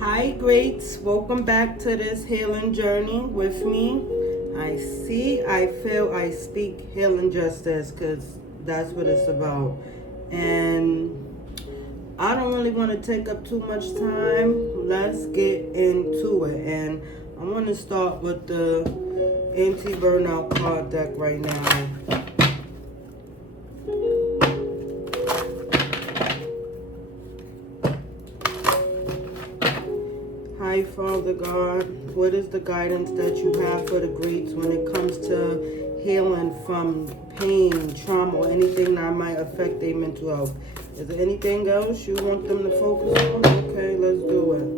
Hi, greats. Welcome back to this healing journey with me. I see, I feel, I speak healing justice because that's what it's about. And I don't really want to take up too much time. Let's get into it. And I want to start with the anti-burnout card deck right now. Hi, Father God. What is the guidance that you have for the greats when it comes to healing from pain, trauma, or anything that might affect their mental health? Is there anything else you want them to focus on? Okay, let's do it.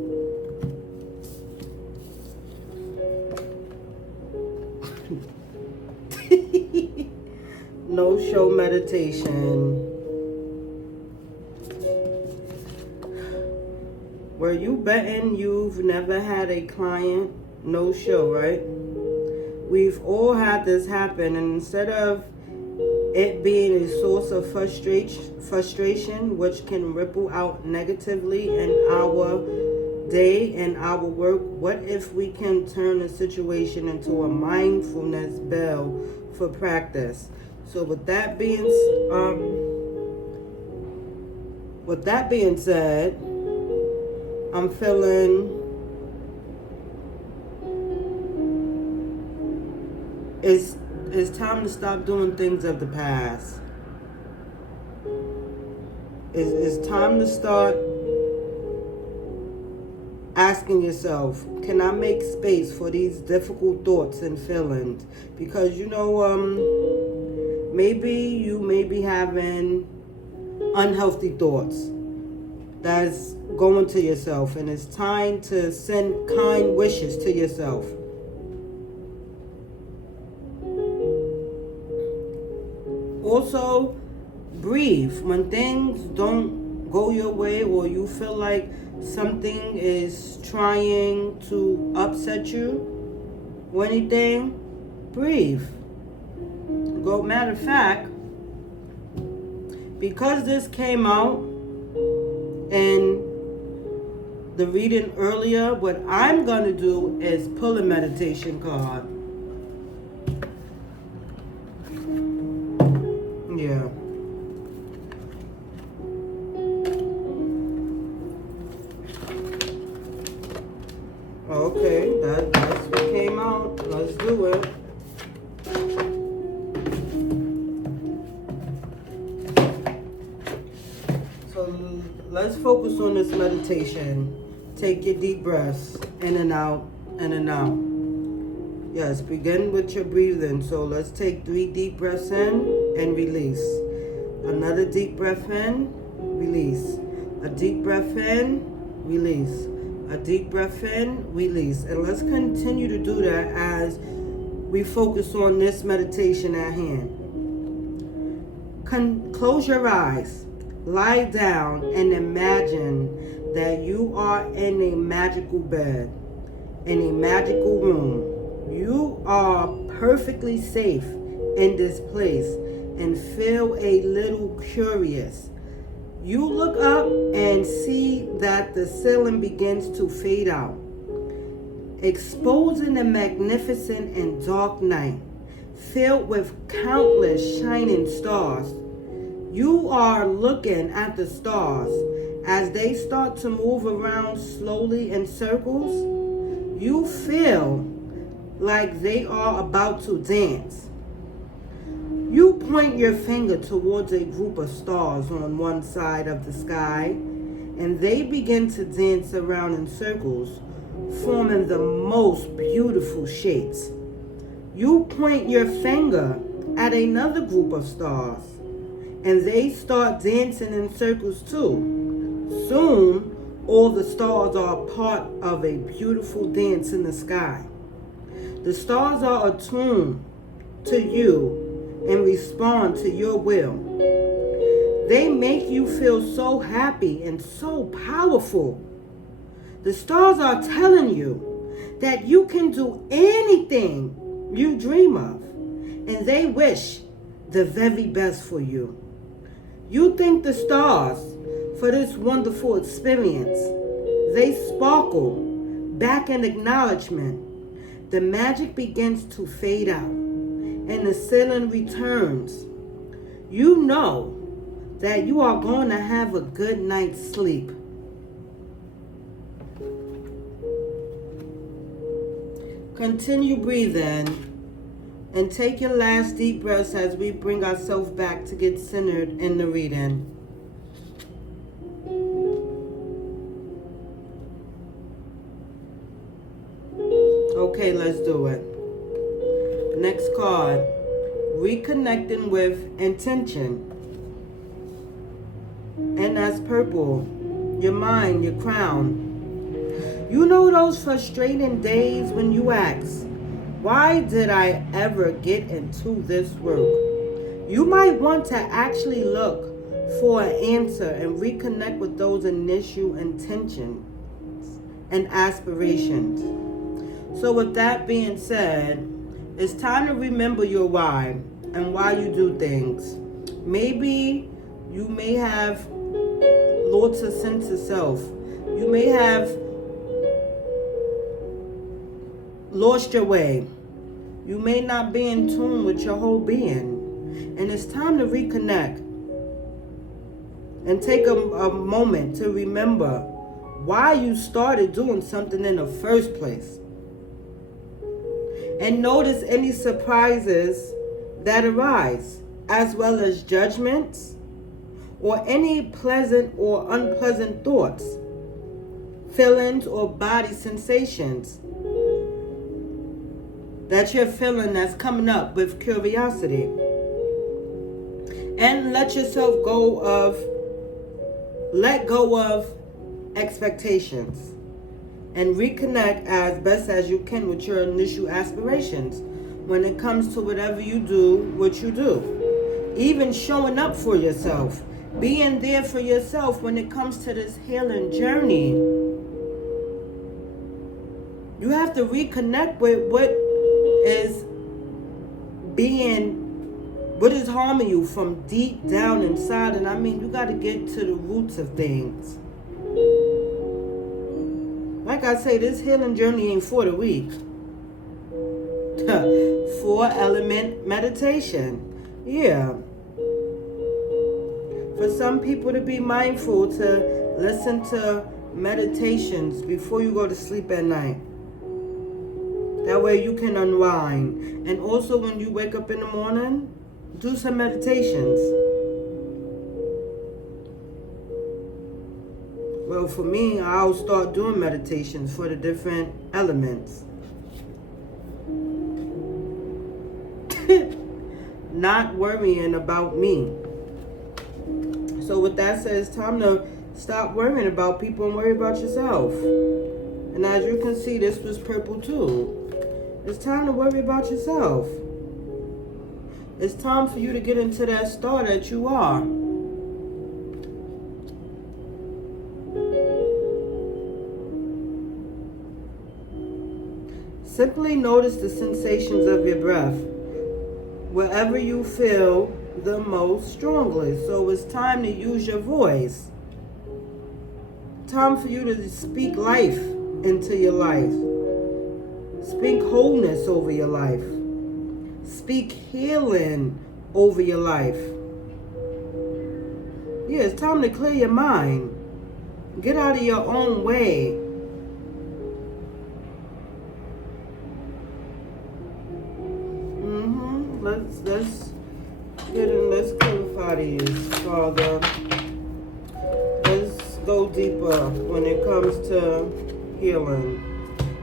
No show meditation. Were you betting you've never had a client? No show, right? We've all had this happen, and instead of it being a source of frustration, which can ripple out negatively in our day and our work, what if we can turn the situation into a mindfulness bell for practice? So with that being said, I'm feeling it's time to stop doing things of the past. It's time to start asking yourself, can I make space for these difficult thoughts and feelings? Because maybe you may be having unhealthy thoughts that's going to yourself, and it's time to send kind wishes to yourself. Also, breathe. When things don't go your way or you feel like something is trying to upset you or anything, breathe. Matter of fact, because this came out in the reading earlier, what I'm going to do is pull a meditation card. Yeah. Okay, that's what came out. Let's do it. So let's focus on this meditation. Take your deep breaths in and out, in and out. Yes, begin with your breathing. So let's take 3 deep breaths in and release. Another deep breath in, release. A deep breath in, release. A deep breath in, release. And let's continue to do that as we focus on this meditation at hand. Close your eyes. Lie down and imagine that you are in a magical bed, in a magical room. You are perfectly safe in this place and feel a little curious. You look up and see that the ceiling begins to fade out, exposing a magnificent and dark night filled with countless shining stars. You are looking at the stars as they start to move around slowly in circles. You feel like they are about to dance. You point your finger towards a group of stars on one side of the sky, and they begin to dance around in circles, forming the most beautiful shapes. You point your finger at another group of stars, and they start dancing in circles too. Soon, all the stars are part of a beautiful dance in the sky. The stars are attuned to you and respond to your will. They make you feel so happy and so powerful. The stars are telling you that you can do anything you dream of, and they wish the very best for you. You thank the stars for this wonderful experience. They sparkle back in acknowledgement. The magic begins to fade out, and the ceiling returns. You know that you are going to have a good night's sleep. Continue breathing and take your last deep breaths as we bring ourselves back to get centered in the reading. Okay, let's do it. Next card, reconnecting with intention. And that's purple, your mind, your crown. You know those frustrating days when you ask, why did I ever get into this work? You might want to actually look for an answer and reconnect with those initial intentions and aspirations. So with that being said, it's time to remember your why and why you do things. Maybe you may have lost a sense of self. You may have lost your way. You may not be in tune with your whole being. And it's time to reconnect and take a moment to remember why you started doing something in the first place. And notice any surprises that arise, as well as judgments or any pleasant or unpleasant thoughts, feelings, or body sensations that you're feeling that's coming up with curiosity. And let go of expectations and reconnect as best as you can with your initial aspirations when it comes to whatever you do, what you do. Even showing up for yourself, being there for yourself when it comes to this healing journey. You have to reconnect with what is harming you from deep down inside. And I mean, you got to get to the roots of things. Like I say, this healing journey ain't for the weak. 4-element meditation. Yeah. For some people to be mindful to listen to meditations before you go to sleep at night. That way you can unwind. And also when you wake up in the morning, do some meditations. Well, for me, I'll start doing meditations for the different elements. Not worrying about me. So with that said, it's time to stop worrying about people and worry about yourself. And as you can see, this was purple too. It's time to worry about yourself. It's time for you to get into that star that you are. Simply notice the sensations of your breath wherever you feel the most strongly. So it's time to use your voice. Time for you to speak life into your life. Speak wholeness over your life. Speak healing over your life. Yeah, it's time to clear your mind. Get out of your own way. Let's get in. Let's clarify these, Father. Let's go deeper when it comes to healing.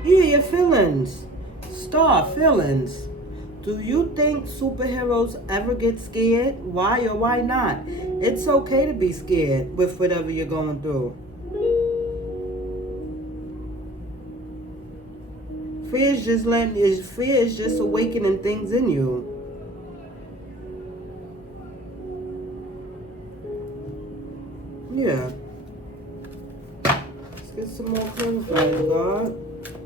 Yeah, your feelings. Star feelings. Do you think superheroes ever get scared? Why or why not? It's okay to be scared with whatever you're going through. Fear is just awakening things in you. Yeah. Let's get some more clarifying, God,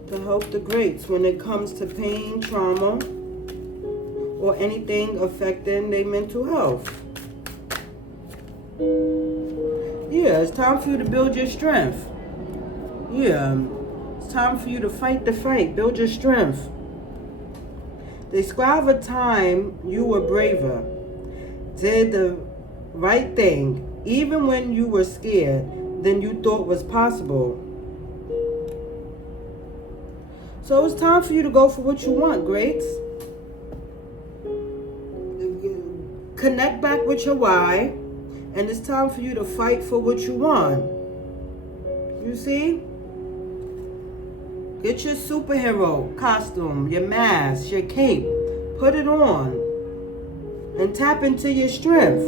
to help the greats when it comes to pain, trauma, or anything affecting their mental health. Yeah, it's time for you to build your strength. Yeah, it's time for you to fight the fight. Build your strength. Describe a time you were braver, did the right thing, even when you were scared than you thought was possible. So it's time for you to go for what you want, greats. Connect back with your why, and it's time for you to fight for what you want. You see? Get your superhero costume, your mask, your cape. Put it on. And tap into your strength.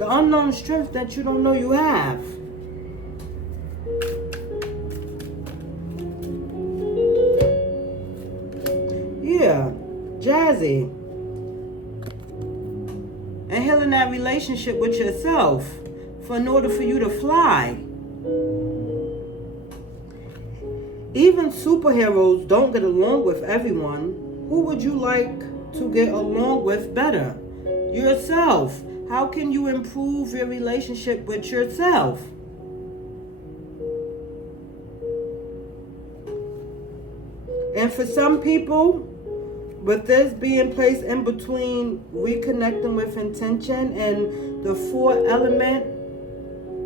The unknown strength that you don't know you have. Yeah, Jazzy. And healing that relationship with yourself in order for you to fly. Even superheroes don't get along with everyone. Who would you like to get along with better? Yourself. How can you improve your relationship with yourself? And for some people, with this being placed in between reconnecting with intention and the 4-element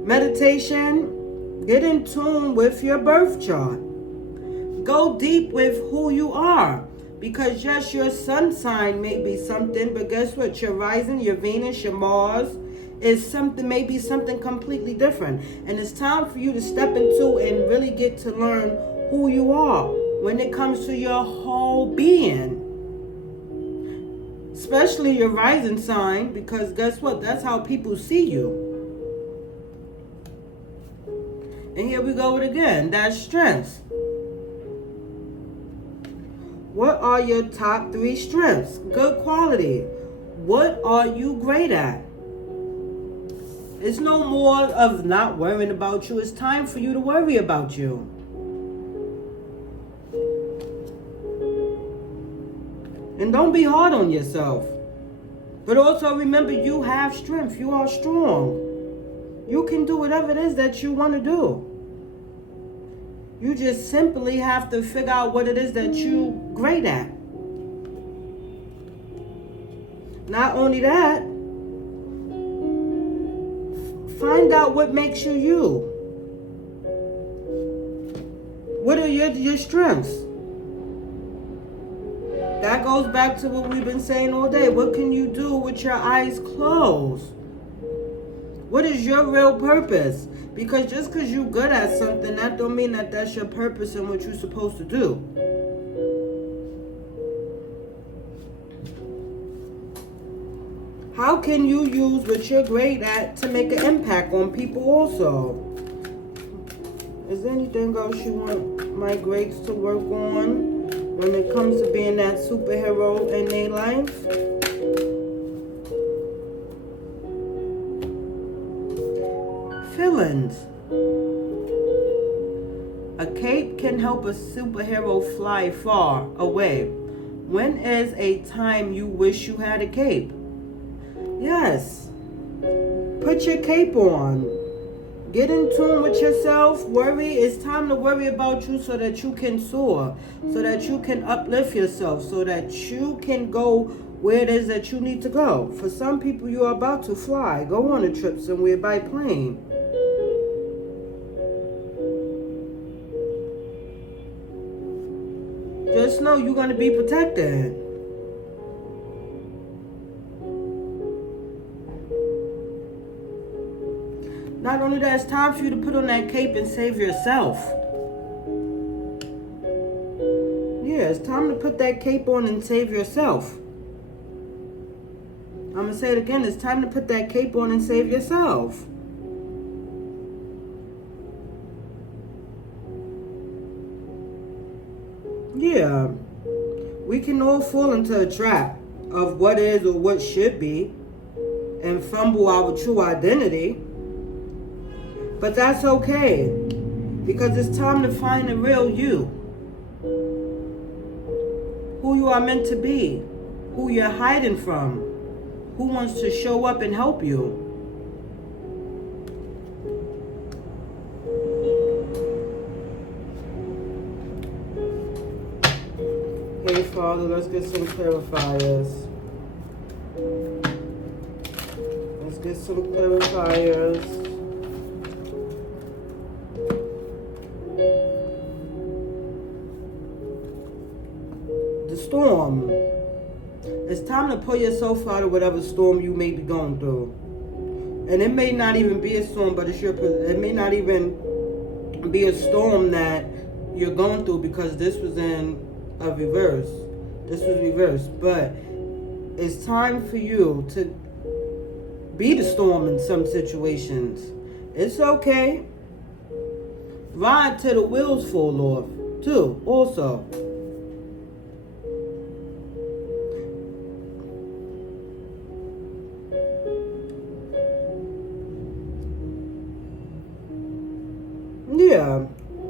meditation, get in tune with your birth chart. Go deep with who you are. Because yes, your sun sign may be something, but guess what? Your rising, your Venus, your Mars is something, maybe something completely different. And it's time for you to step into and really get to learn who you are when it comes to your whole being. Especially your rising sign, because guess what? That's how people see you. And here we go with it again. That's strengths. What are your top 3 strengths? Good quality. What are you great at? It's no more of not worrying about you. It's time for you to worry about you. And don't be hard on yourself. But also remember, you have strength. You are strong. You can do whatever it is that you want to do. You just simply have to figure out what it is that you're great at. Not only that, find out what makes you you. What are your strengths? That goes back to what we've been saying all day. What can you do with your eyes closed? What is your real purpose? Because just because you're good at something, that don't mean that that's your purpose and what you're supposed to do. How can you use what you're great at to make an impact on people also? Is there anything else you want my greats to work on when it comes to being that superhero in their life? Feelings. A cape can help a superhero fly far away. When is a time you wish you had a cape? Yes. Put your cape on. Get in tune with yourself. Worry. It's time to worry about you so that you can soar, so that you can uplift yourself, so that you can go where it is that you need to go. For some people, you are about to fly. Go on a trip somewhere by plane. Just know you're going to be protected. Not only that, it's time for you to put on that cape and save yourself. Yeah, it's time to put that cape on and save yourself. I'm going to say it again. It's time to put that cape on and save yourself. Yeah, we can all fall into a trap of what is or what should be and fumble our true identity. But that's okay, because it's time to find the real you. Who you are meant to be, who you're hiding from, who wants to show up and help you. Father. Let's get some clarifiers. Let's get some clarifiers. The storm. It's time to pull yourself out of whatever storm you may be going through. And it may not even be a storm, but it may not even be a storm that you're going through, because this was in a reverse. This was reversed. But it's time for you to be the storm in some situations. It's okay. Ride till the wheels fall off, too, also. Yeah,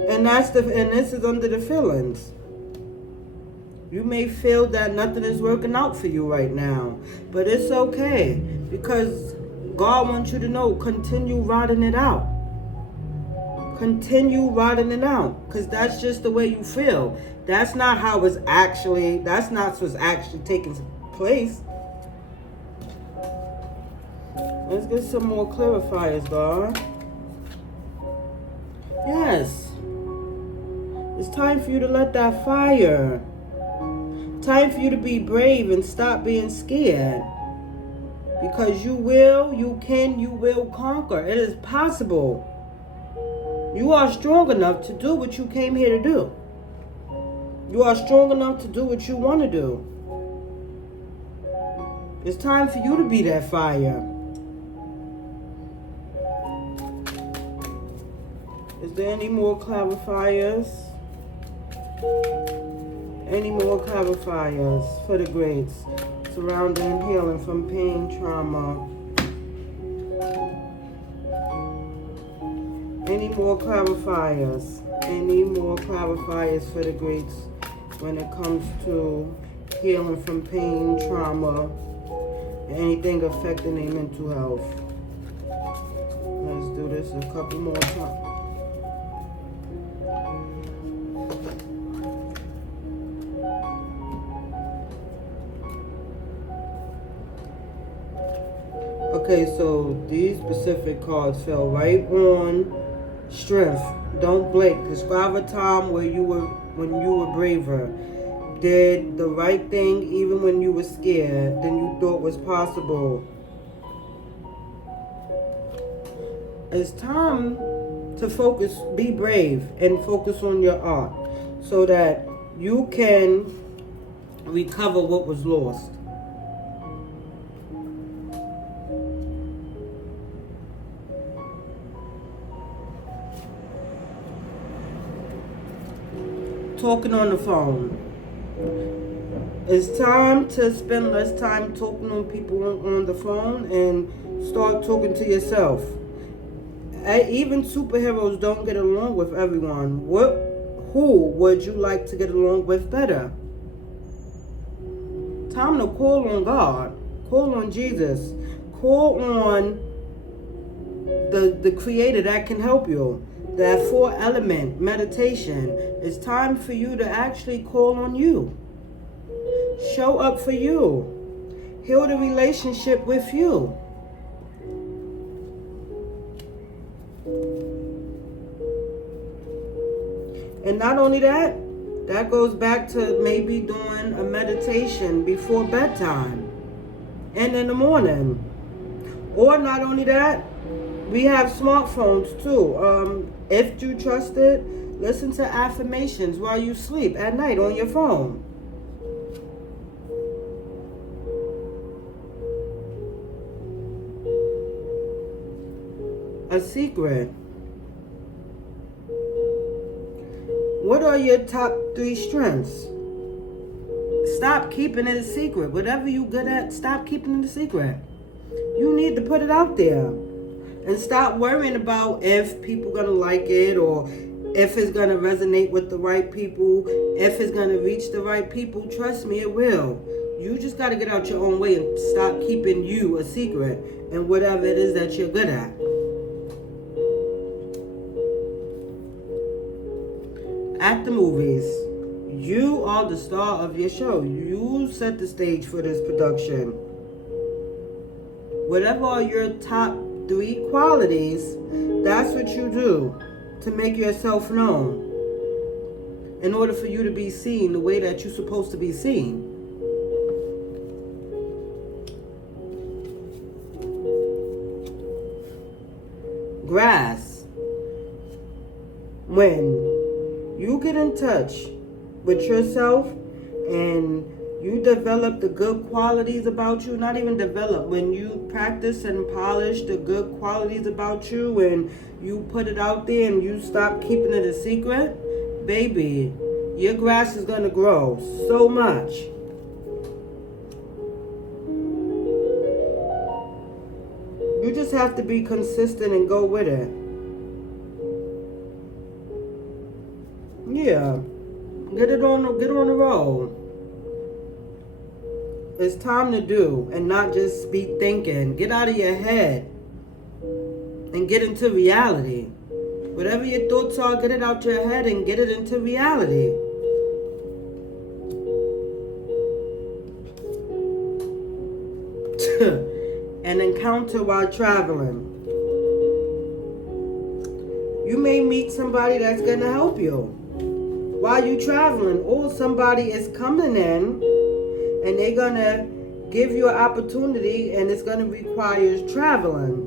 and this is under the feelings. You may feel that nothing is working out for you right now, but it's okay, because God wants you to know, continue riding it out. Continue riding it out, because that's just the way you feel. That's not what's actually taking place. Let's get some more clarifiers, God. Yes. It's time for you to let that fire. Time for you to be brave and stop being scared. Because you will conquer. It is possible. You are strong enough to do what you came here to do. You are strong enough to do what you want to do. It's time for you to be that fire. Is there any more clarifiers? Any more clarifiers for the greats surrounding and healing from pain, trauma? Any more clarifiers? Any more clarifiers for the greats when it comes to healing from pain, trauma, anything affecting their mental health? Let's do this a couple more times. Okay, so these specific cards fell right on strength. Don't blink. Describe a time when you were braver. Did the right thing even when you were scared than you thought was possible. It's time to focus, be brave, and focus on your art so that you can recover what was lost. Talking on the phone. It's time to spend less time talking on people on the phone and start talking to yourself. Even superheroes don't get along with everyone. Who would you like to get along with better? Time to call on God. Call on Jesus. Call on the Creator that can help you. That 4-element meditation. It's time for you to actually call on you. Show up for you. Heal the relationship with you. And not only that, that goes back to maybe doing a meditation before bedtime and in the morning. Or not only that, we have smartphones too. If you trust it, listen to affirmations while you sleep at night on your phone. A secret. What are your top 3 strengths? Stop keeping it a secret. Whatever you're good at, stop keeping it a secret. You need to put it out there. And stop worrying about if people are going to like it or if it's going to resonate with the right people, if it's going to reach the right people. Trust me, it will. You just got to get out your own way and stop keeping you a secret and whatever it is that you're good at. At the movies, You are the star of your show. You set the stage for this production. Whatever are your top 3 qualities, that's what you do to make yourself known in order for you to be seen the way that you're supposed to be seen. Grass. When you get in touch with yourself and you develop the good qualities about you, not even develop, when you practice and polish the good qualities about you and you put it out there and you stop keeping it a secret, baby, your grass is going to grow so much. You just have to be consistent and go with it. Yeah. Get on the road. It's time to do and not just be thinking. Get out of your head and get into reality. Whatever your thoughts are, get it out your head and get it into reality. An encounter while traveling. You may meet somebody that's going to help you while you're traveling, or somebody is coming in and they're going to give you an opportunity and it's going to require traveling.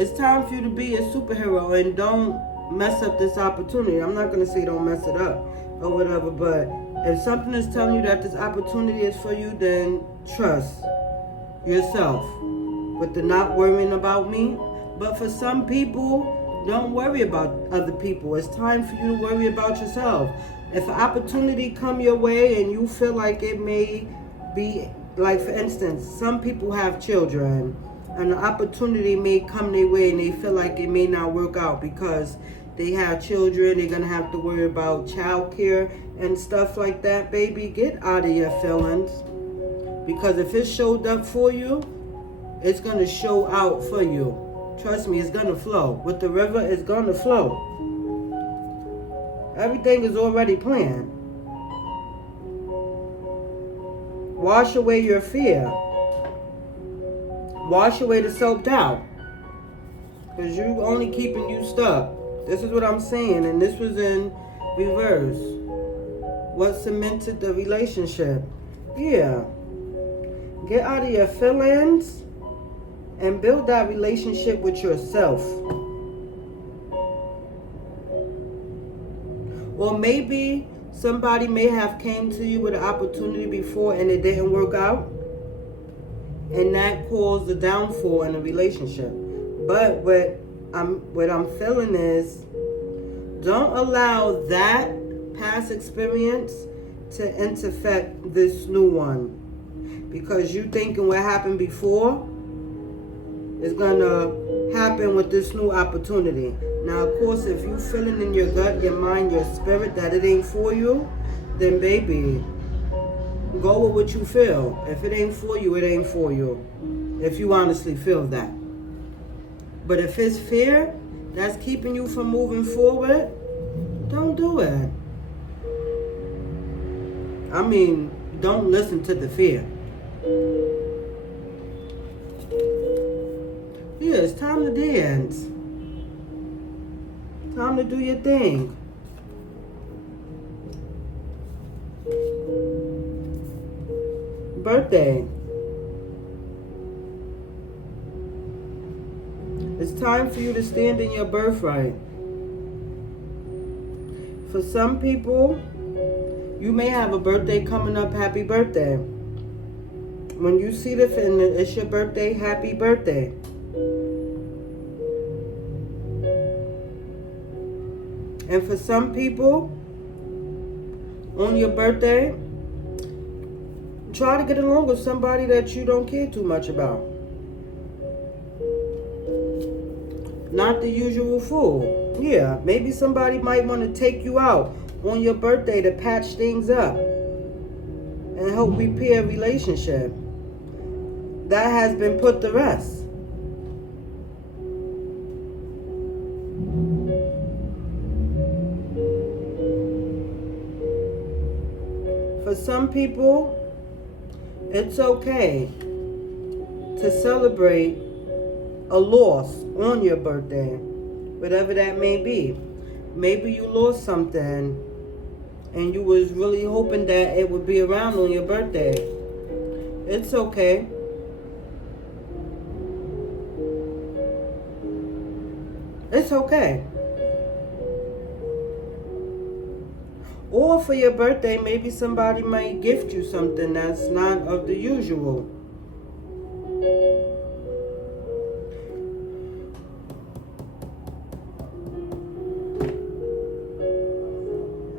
It's time for you to be a superhero and don't mess up this opportunity. I'm not going to say don't mess it up or whatever, but if something is telling you that this opportunity is for you, then trust yourself with the not worrying about me. But for some people, don't worry about other people. It's time for you to worry about yourself. If an opportunity come your way and you feel like it may be, like for instance, some people have children and the opportunity may come their way and they feel like it may not work out because they have children, they're going to have to worry about child care and stuff like that, baby, get out of your feelings. Because if it showed up for you, it's going to show out for you. Trust me, it's going to flow. With the river, it's going to flow. Everything is already planned. Wash away your fear. Wash away the self-doubt. Because you only keeping you stuck. This is what I'm saying, and this was in reverse. What cemented the relationship? Yeah. Get out of your feelings and build that relationship with yourself. Or maybe somebody may have came to you with an opportunity before and it didn't work out. And that caused the downfall in the relationship. But what I'm feeling is, don't allow that past experience to interfere this new one. Because you thinking what happened before is going to happen with this new opportunity. Now, of course, if you feeling in your gut, your mind, your spirit that it ain't for you, then baby, go with what you feel. If it ain't for you, it ain't for you. If you honestly feel that. But if it's fear that's keeping you from moving forward, don't do it. I mean, don't listen to the fear. Yeah, it's time to dance. Time to do your thing. Birthday. It's time for you to stand in your birthright. For some people, you may have a birthday coming up. Happy birthday. When you see the and it's your birthday, happy birthday. And for some people, on your birthday, try to get along with somebody that you don't care too much about. Not the usual fool. Yeah, maybe somebody might want to take you out on your birthday to patch things up and help repair a relationship that has been put to rest. some people, it's okay to celebrate a loss on your birthday, whatever that may be. Maybe you lost something and you was really hoping that it would be around on your birthday. It's okay. It's okay. Or for your birthday, maybe somebody might gift you something that's not of the usual.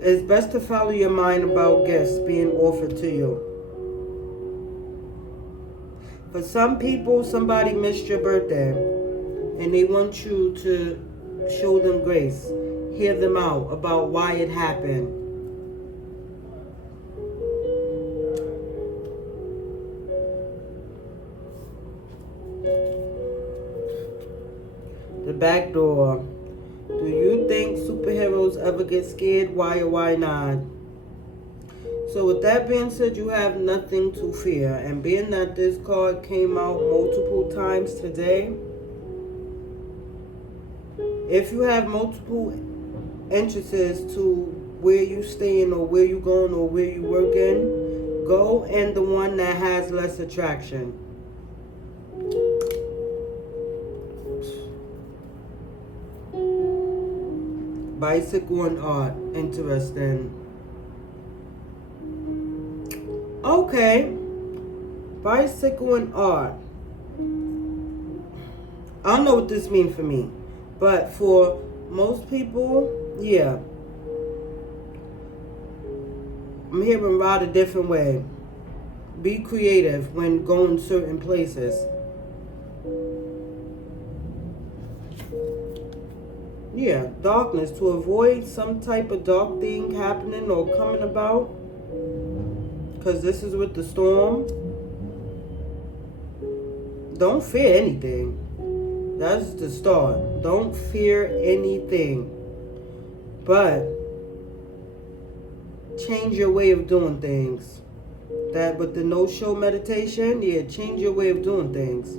It's best to follow your mind about gifts being offered to you. For some people, somebody missed your birthday and they want you to show them grace. Hear them out about why it happened. The back door. Do you think superheroes ever get scared? Why or why not? So with that being said, you have nothing to fear. And being that this card came out multiple times today, if you have multiple entrances to where you staying or where you going or where you working, go in the one that has less attraction. Bicycle and art. Interesting. Okay. Bicycle and art. I don't know what this means for me. But for most people, yeah. I'm hearing ride a different way. Be creative when going certain places. Yeah, darkness. To avoid some type of dark thing happening or coming about. Because this is with the storm. Don't fear anything. That's the start. Don't fear anything. But change your way of doing things. That with the no-show meditation, yeah, change your way of doing things.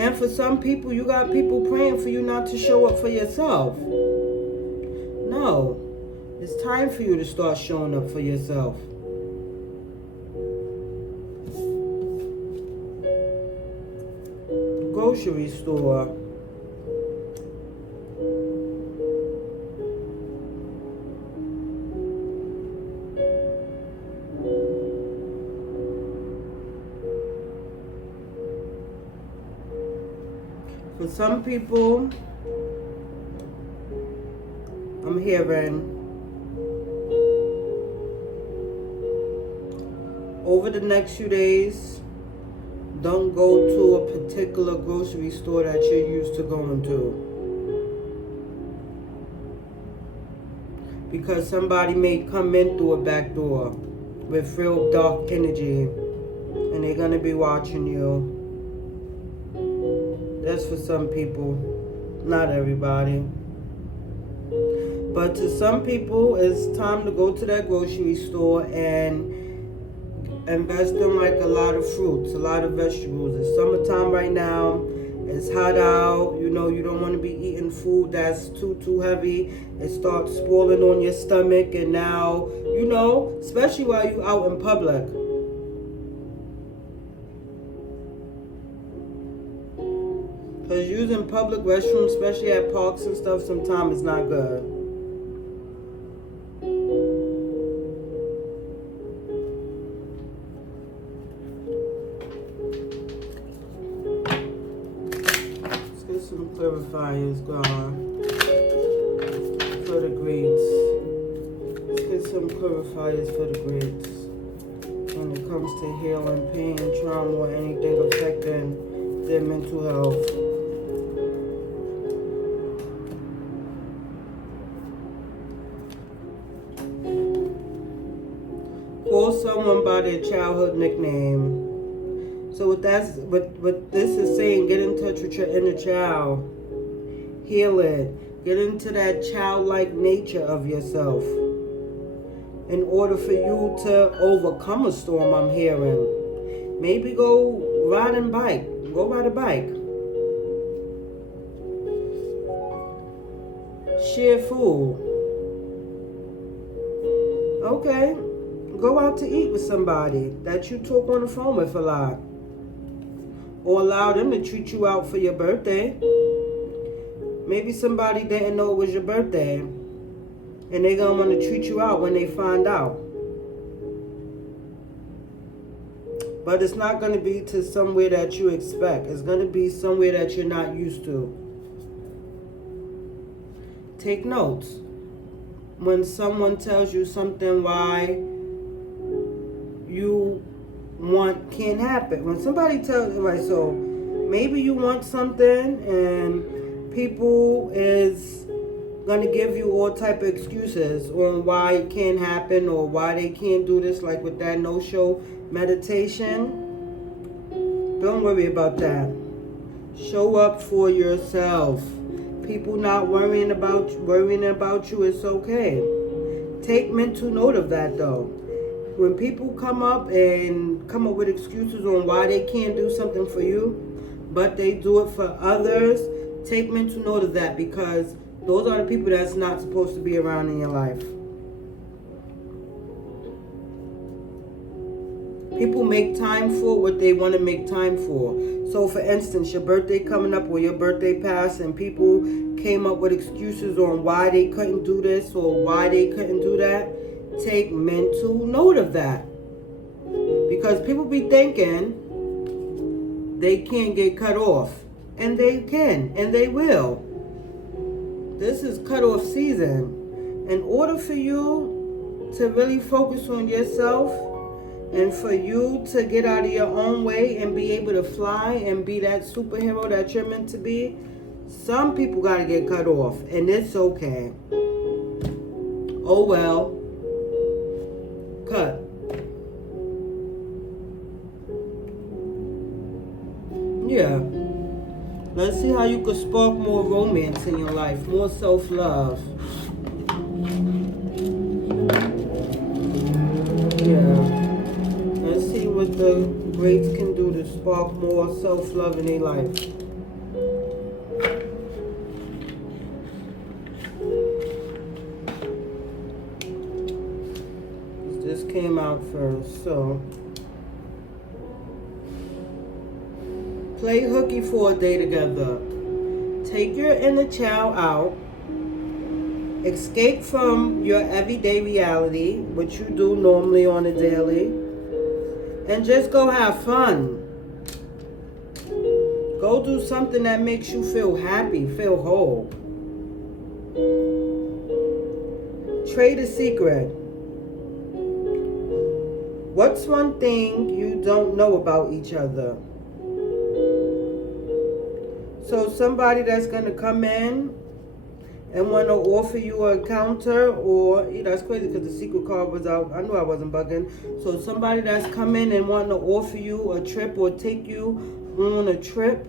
And for some people, you got people praying for you not to show up for yourself. No. It's time for you to start showing up for yourself. Grocery store. For some people, I'm hearing over the next few days, don't go to a particular grocery store that you're used to going to. Because somebody may come in through a back door with real dark energy and they're going to be watching you. That's for some people, not everybody. But to some people, it's time to go to that grocery store and invest in like a lot of fruits, a lot of vegetables. It's summertime right now. It's hot out. You know, you don't want to be eating food that's too heavy. It starts spoiling on your stomach. And now, you know, especially while you're out in public. Because using public restrooms, especially at parks and stuff, sometimes is not good. Let's get some clarifiers going for the grades. Let's get some clarifiers for the grades. When it comes to healing, pain, trauma, or anything affecting their mental health. Call someone by their childhood nickname. So what this is saying, get in touch with your inner child. Heal it. Get into that childlike nature of yourself. In order for you to overcome a storm, I'm hearing. Maybe go ride a bike. Go ride a bike. Share food. Okay. Go out to eat with somebody that you talk on the phone with a lot. Or allow them to treat you out for your birthday. Maybe somebody didn't know it was your birthday, and they're going to want to treat you out when they find out. But it's not going to be to somewhere that you expect. It's going to be somewhere that you're not used to. Take notes. When someone tells you something why you want can't happen. When somebody tells you, right, so maybe you want something and people is going to give you all type of excuses on why it can't happen or why they can't do this, like with that no-show meditation. Don't worry about that. Show up for yourself. People not worrying about you, it's okay. Take mental note of that, though. When people come up with excuses on why they can't do something for you, but they do it for others, take mental note of that, because those are the people that's not supposed to be around in your life. People make time for what they want to make time for. So for instance, your birthday coming up or your birthday passed and people came up with excuses on why they couldn't do this or why they couldn't do that. Take mental note of that. Because people be thinking they can't get cut off. And they can, and they will. This is cutoff season. In order for you to really focus on yourself and for you to get out of your own way and be able to fly and be that superhero that you're meant to be, some people got to get cut off. And it's okay. Oh well. Cut. Yeah. Let's see how you can spark more romance in your life, more self-love. Yeah. Let's see what the greats can do to spark more self-love in their life. This came out first, so... Play hooky for a day together. Take your inner child out. Escape from your everyday reality, which you do normally on a daily. And just go have fun. Go do something that makes you feel happy, feel whole. Trade a secret. What's one thing you don't know about each other? So somebody that's going to come in and want to offer you a counter, or that's crazy because the secret card was out. I knew I wasn't bugging. So somebody that's come in and want to offer you a trip or take you on a trip.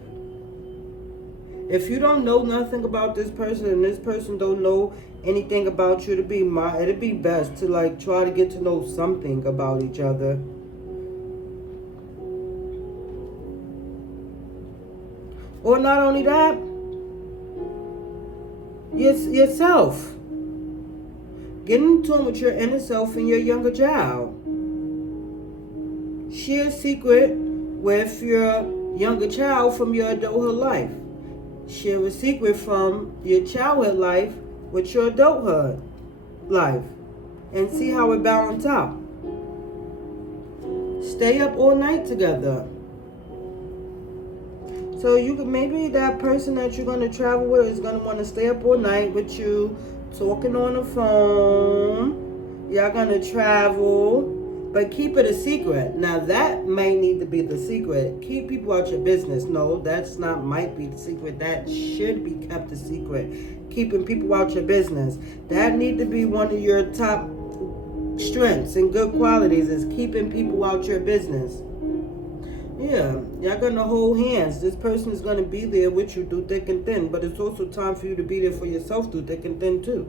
If you don't know nothing about this person and this person don't know anything about you, it'd be best to like try to get to know something about each other. Or not only that, yourself. Get in tune with your inner self and your younger child. Share a secret with your younger child from your adulthood life. Share a secret from your childhood life with your adulthood life. And see how it balances out. Stay up all night together. So you can, maybe that person that you're going to travel with is going to want to stay up all night with you, talking on the phone. Y'all going to travel, but keep it a secret. Now that might need to be the secret. Keep people out your business. No, that's not might be the secret. That should be kept a secret. Keeping people out your business. That need to be one of your top strengths and good qualities, is keeping people out your business. Yeah, y'all gonna hold hands. This person is gonna be there with you through thick and thin, but it's also time for you to be there for yourself through thick and thin too.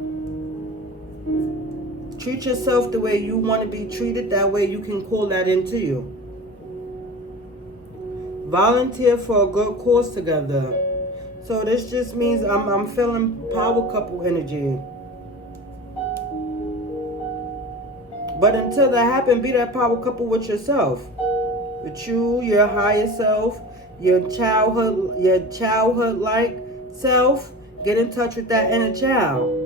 Treat yourself the way you want to be treated. That way you can call that into you. Volunteer for a good cause together. So this just means I'm feeling power couple energy. But until that happens, be that power couple with yourself. With you, your higher self, your childhood like self. Get in touch with that inner child.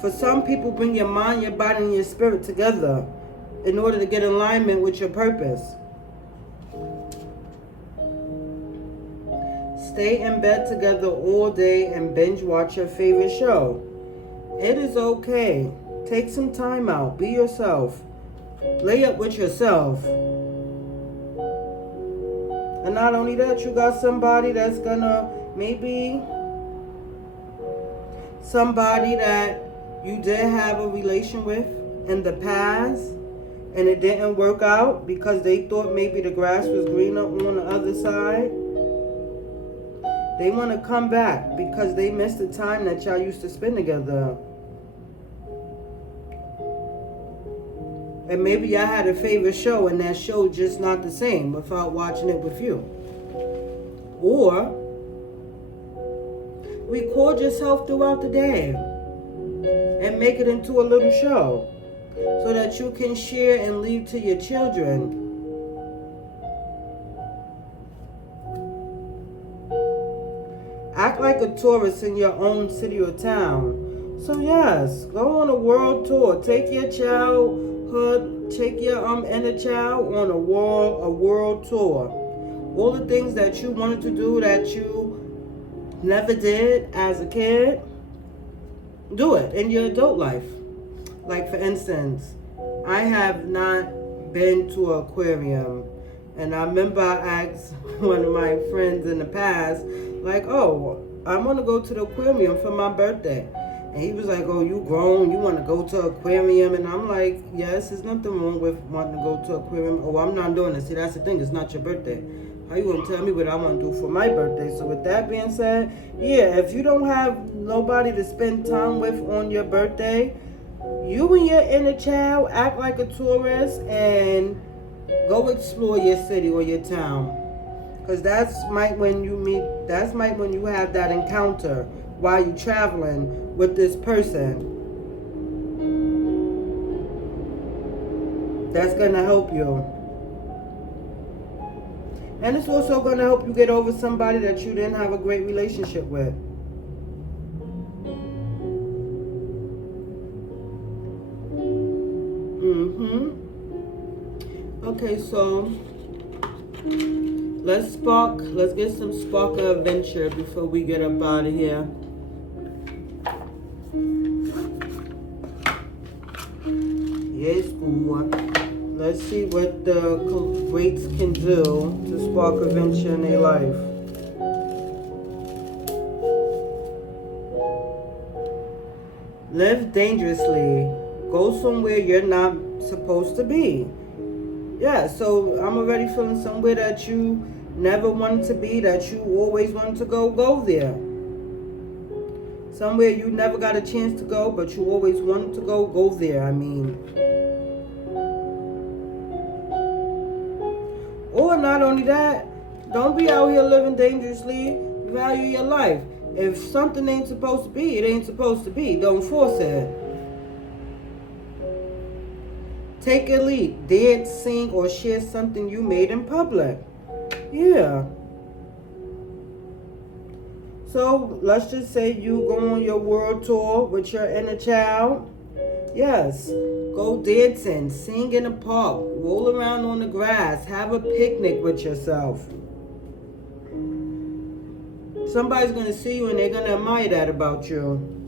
For some people, bring your mind, your body, and your spirit together in order to get alignment with your purpose. Stay in bed together all day and binge watch your favorite show. It is okay. Take some time out. Be yourself. Lay up with yourself. And not only that, you got somebody that's gonna, maybe somebody that you did have a relation with in the past and it didn't work out because they thought maybe the grass was greener on the other side. They want to come back because they missed the time that y'all used to spend together. And maybe y'all had a favorite show and that show just not the same without watching it with you. Or record yourself throughout the day and make it into a little show so that you can share and leave to your children. Act like a tourist in your own city or town. So yes, go on a world tour. Take your childhood, take your inner child on a world tour. All the things that you wanted to do that you never did as a kid, do it in your adult life. Like for instance, I have not been to an aquarium. And I remember I asked one of my friends in the past, like, oh, I want to go to the aquarium for my birthday. And he was like, oh, you grown, you want to go to an aquarium? And I'm like, yes, there's nothing wrong with wanting to go to an aquarium. Oh, I'm not doing it. See, that's the thing, it's not your birthday. How you going to tell me what I want to do for my birthday? So with that being said, yeah, if you don't have nobody to spend time with on your birthday, you and your inner child act like a tourist and go explore your city or your town. Because that's might when you have that encounter while you're traveling with this person. That's going to help you. And it's also going to help you get over somebody that you didn't have a great relationship with. Okay, so let's get some spark of adventure before we get up out of here. Yes, let's see what the greats can do to spark adventure in their life. Live dangerously. Go somewhere you're not supposed to be. Yeah, so I'm already feeling somewhere that you never wanted to be, that you always wanted to go there. Somewhere you never got a chance to go, but you always wanted to go there, I mean. Or not only that, don't be out here living dangerously. Value your life. If something ain't supposed to be, it ain't supposed to be. Don't force it. Take a leap, dance, sing, or share something you made in public. Yeah. So let's just say you go on your world tour with your inner child. Yes. Go dancing, sing in the park, roll around on the grass, have a picnic with yourself. Somebody's going to see you and they're going to admire that about you.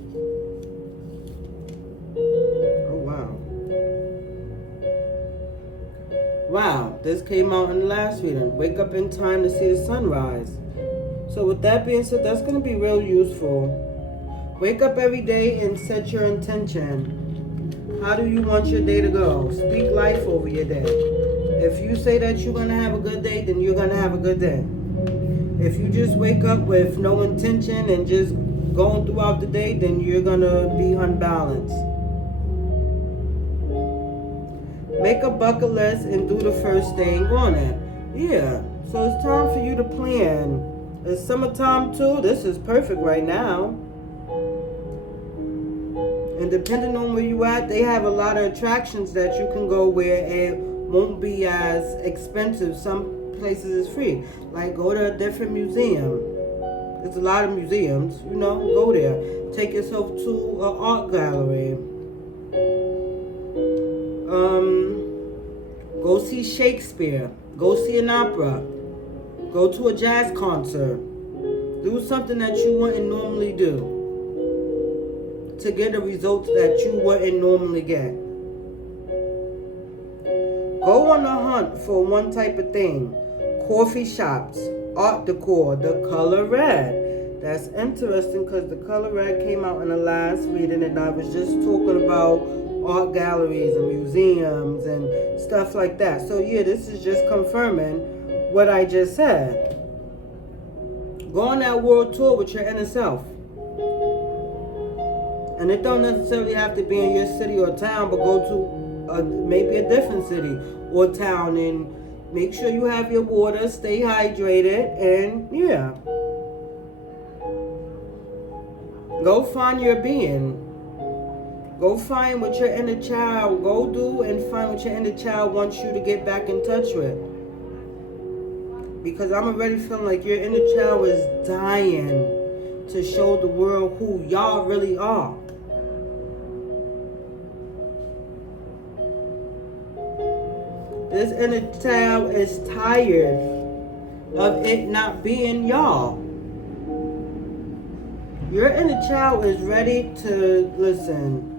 Wow, this came out in the last reading. Wake up in time to see the sunrise. So with that being said, that's going to be real useful. Wake up every day and set your intention. How do you want your day to go? Speak life over your day. If you say that you're going to have a good day, then you're going to have a good day. If you just wake up with no intention and just going throughout the day, then you're going to be unbalanced. Make a bucket list and do the first thing on it. Yeah, so it's time for you to plan. It's summertime too. This is perfect right now. And depending on where you at, they have a lot of attractions that you can go where it won't be as expensive. Some places is free. Like go to a different museum. There's a lot of museums, you know, go there. Take yourself to an art gallery. Go see Shakespeare. Go see an opera. Go to a jazz concert. Do something that you wouldn't normally do to get the results that you wouldn't normally get. Go on a hunt for one type of thing. Coffee shops, art decor, the color red. That's interesting because the color red came out in the last reading, and I was just talking about art galleries and museums and stuff like that. So yeah, this is just confirming what I just said. Go on that world tour with your inner self. And it don't necessarily have to be in your city or town, but go to maybe a different city or town and make sure you have your water, stay hydrated, and yeah. Go find your being. Go find what your inner child, go do and find what your inner child wants you to get back in touch with. Because I'm already feeling like your inner child is dying to show the world who y'all really are. This inner child is tired of it not being y'all. Your inner child is ready to listen.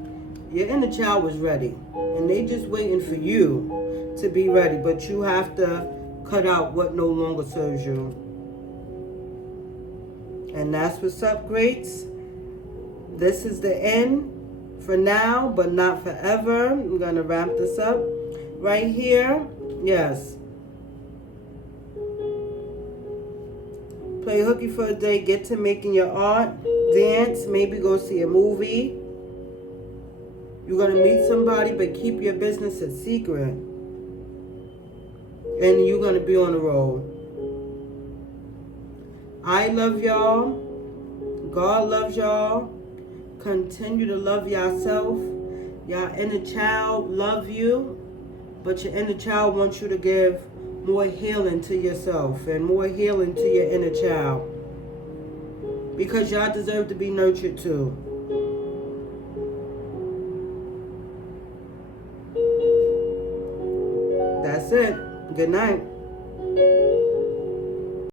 Your inner child was ready. And they just waiting for you to be ready. But you have to cut out what no longer serves you. And that's what's up, greats. This is the end for now, but not forever. I'm going to wrap this up right here. Yes. Play hooky for a day. Get to making your art. Dance. Maybe go see a movie. You're going to meet somebody, but keep your business a secret. And you're going to be on the road. I love y'all. God loves y'all. Continue to love yourself. Your inner child love you. But your inner child wants you to give more healing to yourself and more healing to your inner child. Because y'all deserve to be nurtured too. That's it. Good night.